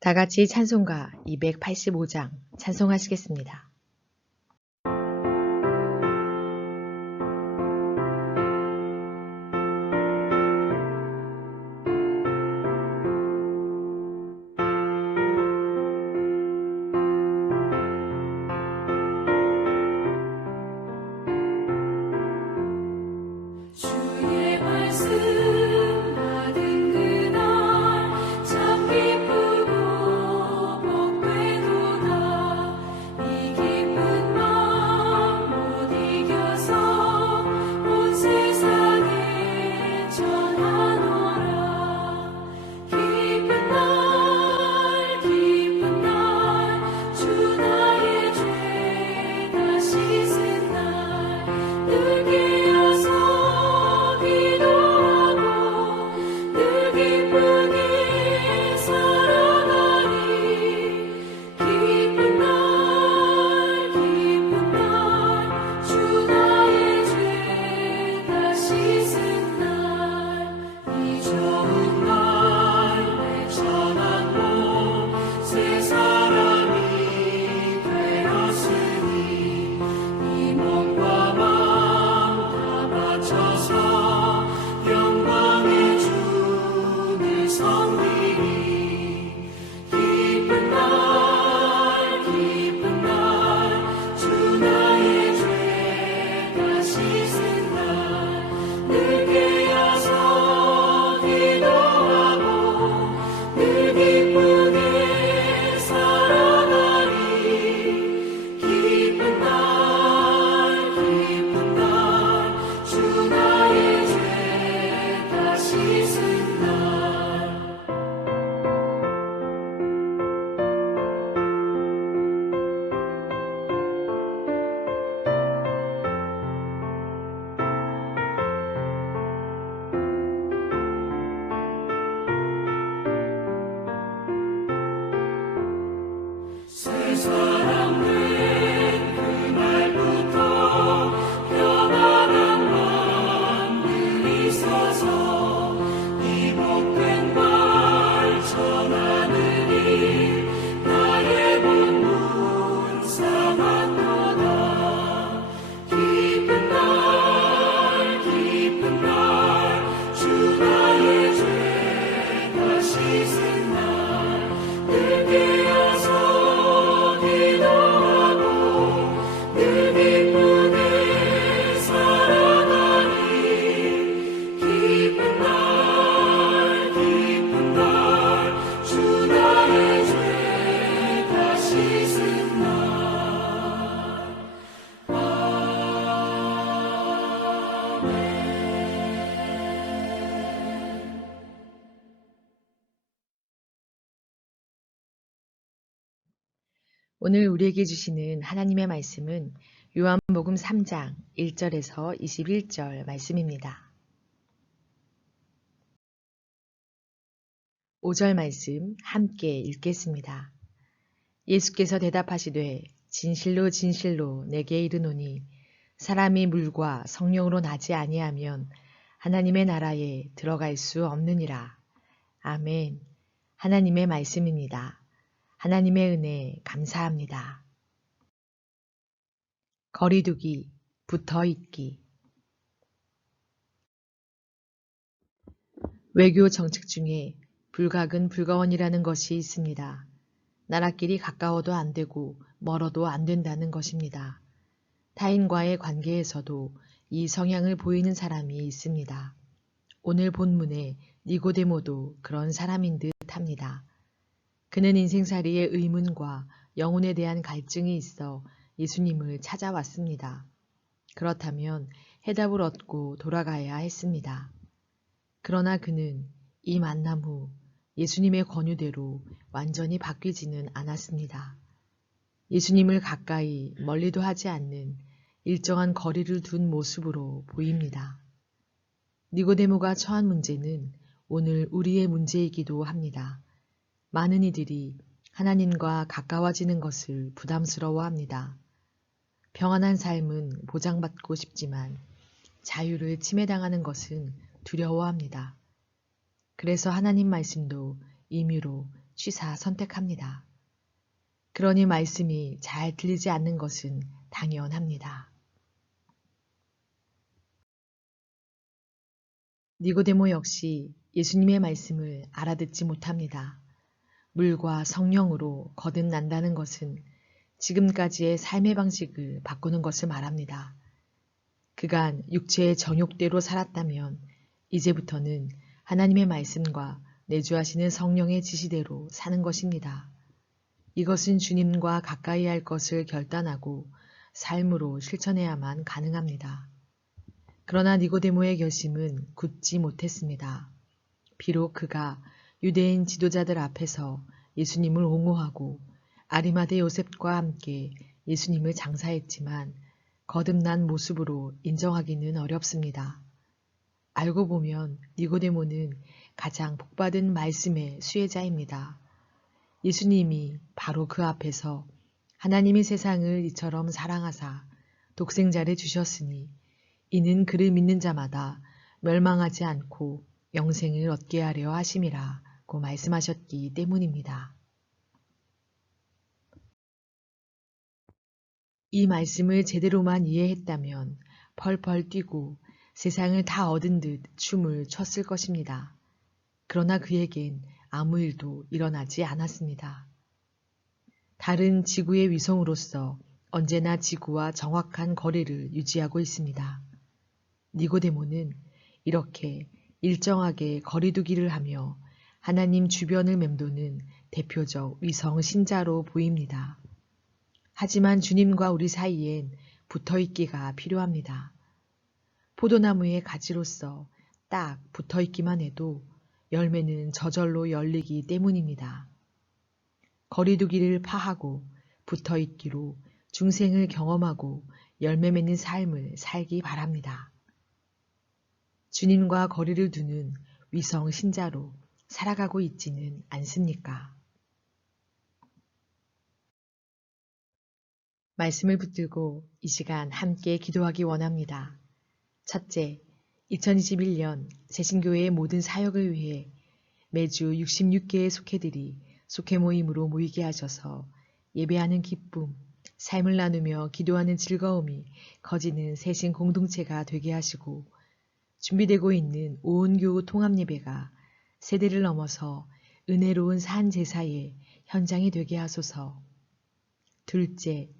다 같이 찬송가 285장 찬송하시겠습니다. 오늘 우리에게 주시는 하나님의 말씀은 요한복음 3장 1절에서 21절 말씀입니다. 5절 말씀 함께 읽겠습니다. 예수께서 대답하시되 진실로 진실로 내게 이르노니 사람이 물과 성령으로 나지 아니하면 하나님의 나라에 들어갈 수 없느니라. 아멘. 하나님의 말씀입니다. 하나님의 은혜 감사합니다. 거리두기, 붙어있기. 외교 정책 중에 불가근 불가원이라는 것이 있습니다. 나라끼리 가까워도 안 되고 멀어도 안 된다는 것입니다. 타인과의 관계에서도 이 성향을 보이는 사람이 있습니다. 오늘 본문의 니고데모도 그런 사람인 듯 합니다. 그는 인생살이의 의문과 영혼에 대한 갈증이 있어 예수님을 찾아왔습니다. 그렇다면 해답을 얻고 돌아가야 했습니다. 그러나 그는 이 만남 후 예수님의 권유대로 완전히 바뀌지는 않았습니다. 예수님을 가까이 멀리도 하지 않는 일정한 거리를 둔 모습으로 보입니다. 니고데모가 처한 문제는 오늘 우리의 문제이기도 합니다. 많은 이들이 하나님과 가까워지는 것을 부담스러워합니다. 평안한 삶은 보장받고 싶지만 자유를 침해당하는 것은 두려워합니다. 그래서 하나님 말씀도 임의로 취사 선택합니다. 그러니 말씀이 잘 들리지 않는 것은 당연합니다. 니고데모 역시 예수님의 말씀을 알아듣지 못합니다. 물과 성령으로 거듭난다는 것은 지금까지의 삶의 방식을 바꾸는 것을 말합니다. 그간 육체의 정욕대로 살았다면 이제부터는 하나님의 말씀과 내주하시는 성령의 지시대로 사는 것입니다. 이것은 주님과 가까이 할 것을 결단하고 삶으로 실천해야만 가능합니다. 그러나 니고데모의 결심은 굳지 못했습니다. 비록 그가 유대인 지도자들 앞에서 예수님을 옹호하고 아리마대 요셉과 함께 예수님을 장사했지만 거듭난 모습으로 인정하기는 어렵습니다. 알고 보면 니고데모는 가장 복받은 말씀의 수혜자입니다. 예수님이 바로 그 앞에서 하나님이 세상을 이처럼 사랑하사 독생자를 주셨으니 이는 그를 믿는 자마다 멸망하지 않고 영생을 얻게 하려 하심이라고 말씀하셨기 때문입니다. 이 말씀을 제대로만 이해했다면 펄펄 뛰고 세상을 다 얻은 듯 춤을 췄을 것입니다. 그러나 그에겐 아무 일도 일어나지 않았습니다. 달은 지구의 위성으로서 언제나 지구와 정확한 거리를 유지하고 있습니다. 니고데모는 이렇게 일정하게 거리두기를 하며 하나님 주변을 맴도는 대표적 위성 신자로 보입니다. 하지만 주님과 우리 사이엔 붙어있기가 필요합니다. 포도나무의 가지로서 딱 붙어있기만 해도 열매는 저절로 열리기 때문입니다. 거리두기를 파하고 붙어있기로 중생을 경험하고 열매 맺는 삶을 살기 바랍니다. 주님과 거리를 두는 위성 신자로 살아가고 있지는 않습니까? 말씀을 붙들고 이 시간 함께 기도하기 원합니다. 첫째, 2021년 새신교회의 모든 사역을 위해 매주 66개의 속회들이 속회 모임으로 모이게 하셔서 예배하는 기쁨, 삶을 나누며 기도하는 즐거움이 커지는 새신 공동체가 되게 하시고 준비되고 있는 오은교우 통합예배가 세대를 넘어서 은혜로운 산 제사의 현장이 되게 하소서. 둘째,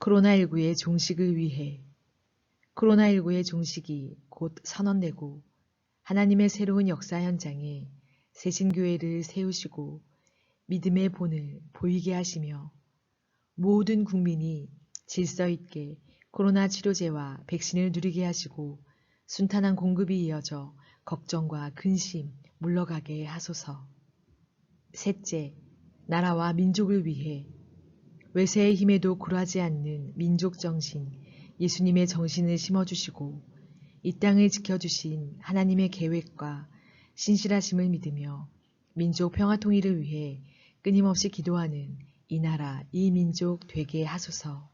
코로나19의 종식을 위해 코로나19의 종식이 곧 선언되고 하나님의 새로운 역사 현장에 새신교회를 세우시고 믿음의 본을 보이게 하시며 모든 국민이 질서 있게 코로나 치료제와 백신을 누리게 하시고 순탄한 공급이 이어져 걱정과 근심 물러가게 하소서. 셋째, 나라와 민족을 위해 외세의 힘에도 굴하지 않는 민족 정신, 예수님의 정신을 심어주시고 이 땅을 지켜주신 하나님의 계획과 신실하심을 믿으며 민족 평화 통일을 위해 끊임없이 기도하는 이 나라, 이 민족 되게 하소서.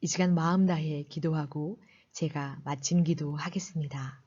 이 시간 마음 다해 기도하고 제가 마침 기도하겠습니다.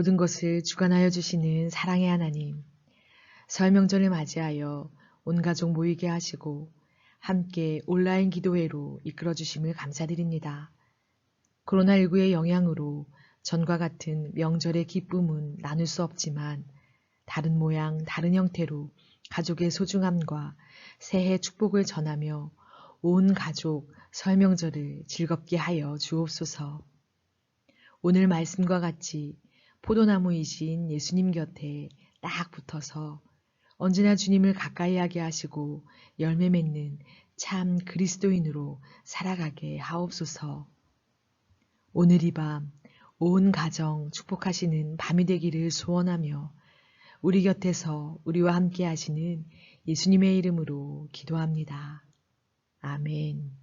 모든 것을 주관하여 주시는 사랑의 하나님, 설 명절을 맞이하여 온 가족 모이게 하시고 함께 온라인 기도회로 이끌어 주심을 감사드립니다. 코로나19의 영향으로 전과 같은 명절의 기쁨은 나눌 수 없지만 다른 모양, 다른 형태로 가족의 소중함과 새해 축복을 전하며 온 가족 설 명절을 즐겁게 하여 주옵소서. 오늘 말씀과 같이 포도나무이신 예수님 곁에 딱 붙어서 언제나 주님을 가까이 하게 하시고 열매 맺는 참 그리스도인으로 살아가게 하옵소서. 오늘 이 밤 온 가정 축복하시는 밤이 되기를 소원하며 우리 곁에서 우리와 함께 하시는 예수님의 이름으로 기도합니다. 아멘.